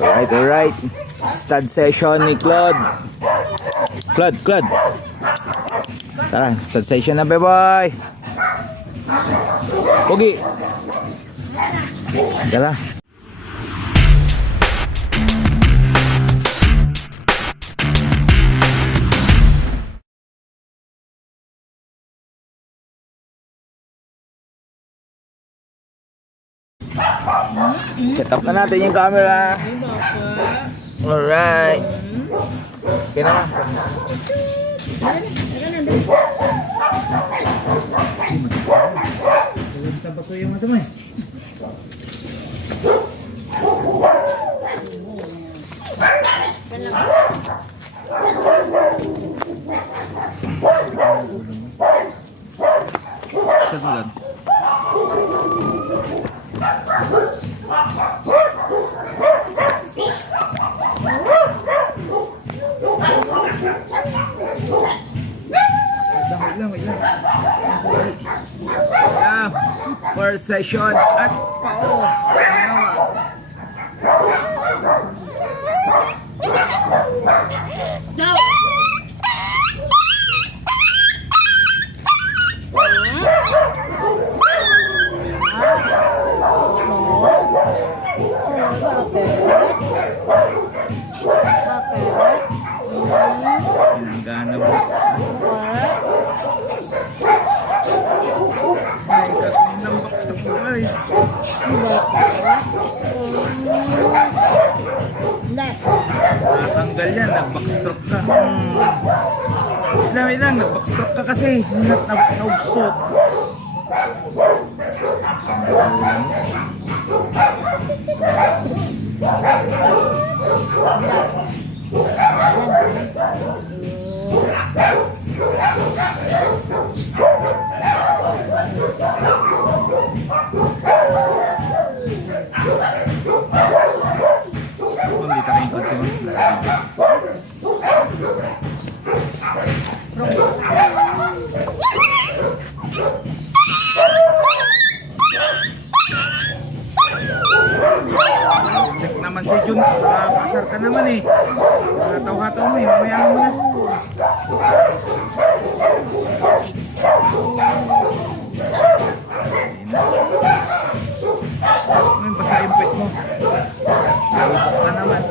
Alright. Stud session ni Claude. Claude. Tara, stud session na, bye-bye. Pogi. Tara. Set up na natin yung camera. Alright. Okay na. Set mo lang. First session at pao. No. Pinanggana mo. Natanggal yan, nag-backstroke ka. Wait lang, nag-backstroke ka kasi. Naugsot. Naman si Jun, pasar ka naman eh. Hataw-hataw mo eh, mamaya mo na. Ngayon, basa yung pet mo. Salupok ka naman.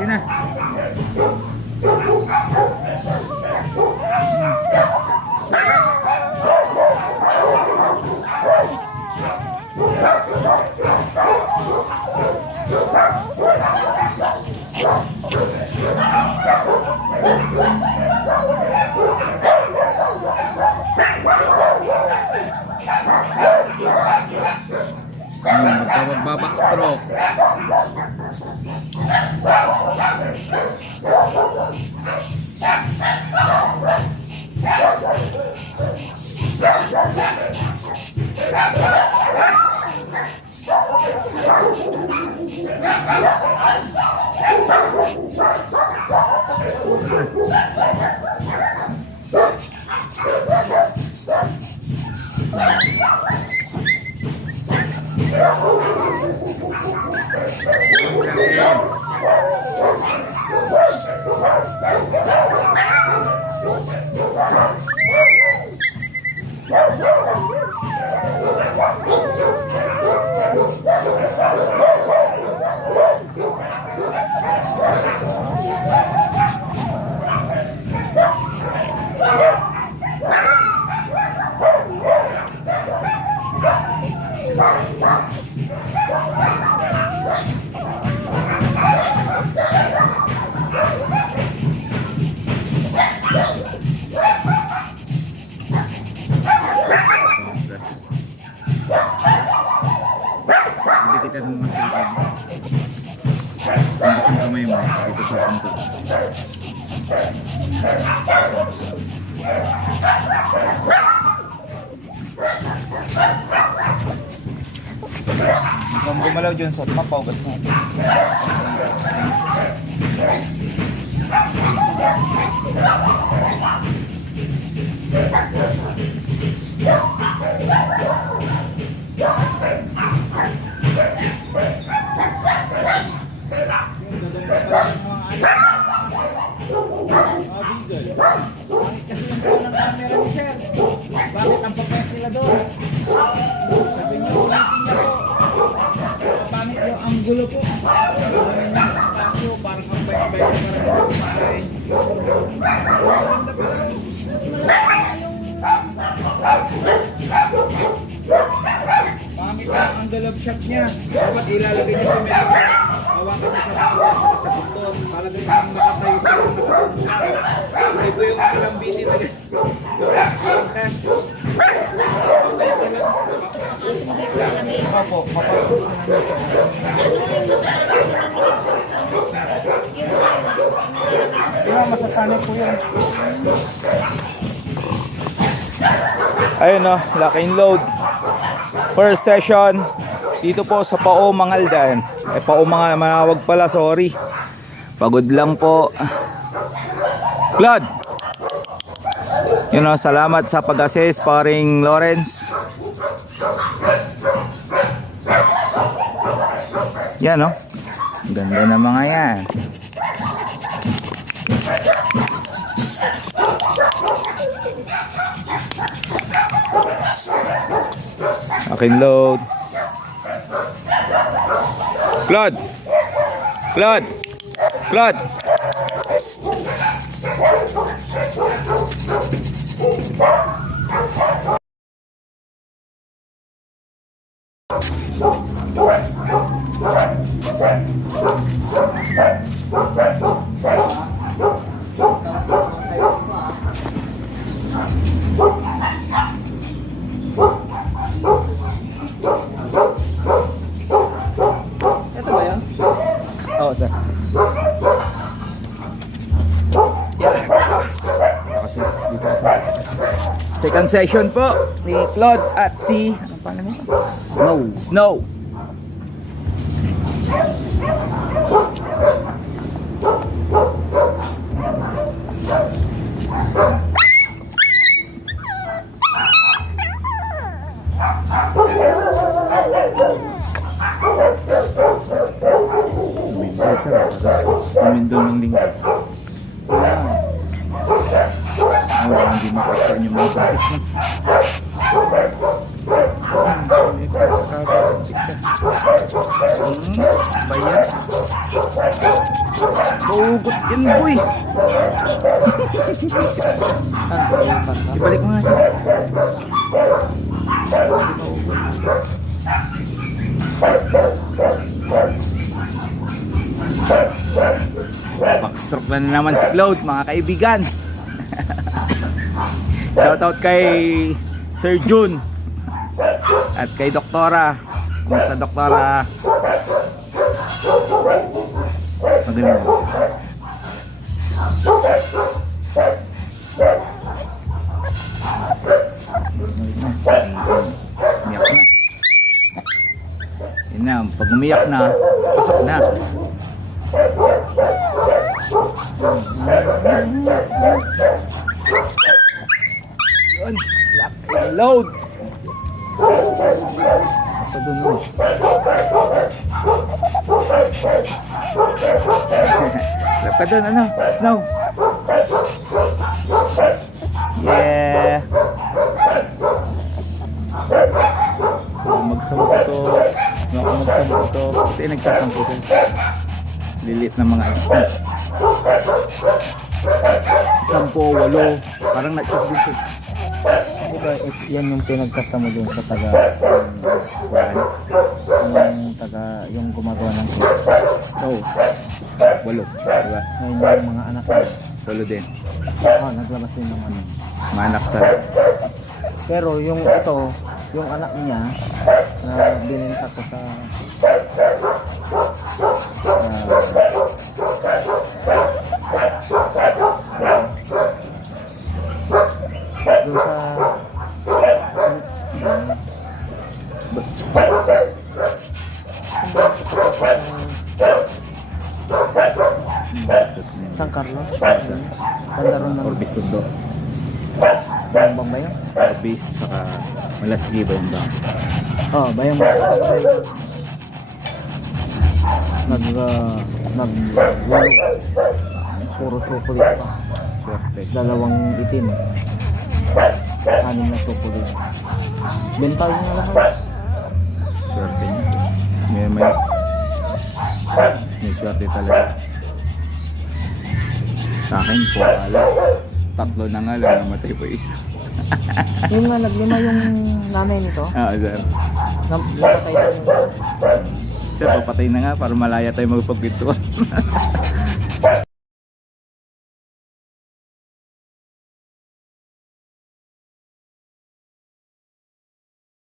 Sina? Magbabackstroke. Kung gumalaw dyan sa mapaugas mo. Kasi yung po ng camera ni sir, bakit ang papayat nila doon? Sabi niyo, ulitin niya po. Pangit yung anggulo po. Kakyo, parang ang bayat-bayat para dito kumakain. Pangit ang angle of shot niya. Dapat ilalagay niya sa medyo hawakan niya sa button. Palagay niya nakatayo siya. Ito yung kalambiti na Opo, masasanay po yun. Ayun o, lock and load. First session dito po sa Pao Mangaldan. Pao Mawag pala, sorry. Pagod lang po. Claude, salamat sa pag-assist, paring Lawrence. Yan o, ganda na mga yan. Akin load. Claude, Claude, Claude. Ito ba yan? Oo, sir. Second session po ni Claude at si anong pangalan mo? Snow. Doon ng linggo. Hindi makakita niyo mga tapos na. Bayan. Bugot yan, boy. Ibalik mo nga siya. Backstroke na naman si Claude, mga kaibigan. Shoutout kay Sir June at kay Doktora. Kumusta, Doktora? Magaling. Umiyak na. Yun na, pag umiyak na, pasok na. Yun, lock and load. Ito dun mo. Lock ka dun, ano? Snow. Yeah. Magsampo to. Magsampo to. Ito yung nagsasampo siya. Lilit na mga ito. 10, 8. Parang nagkas dito. Diba, yan yung pinagkasta mo dun sa taga yung gumagawa ng no. 8. Diba? Ngayon yung mga anak ko. 8 din. Naglabas din ng mga anak talaga. Pero yung ito, yung anak niya na binenta ko sa doon sa Tundo. Bayang ba yun? Base saka malasgi ba yung bang? Oh, bayang ba? Walo. Puro chocolate pa. Swerte. 2 itim. 6 na chocolate. Bentahin na lahat. Swerte niya. May swerte talaga. Sa akin po, ala. 3 na nga lang, namatay po isa. Yung nga, naglima yung nanay nito. Sir. Namatay na yung isa. Sir, papatay na nga para malaya tayo magpagpintuan.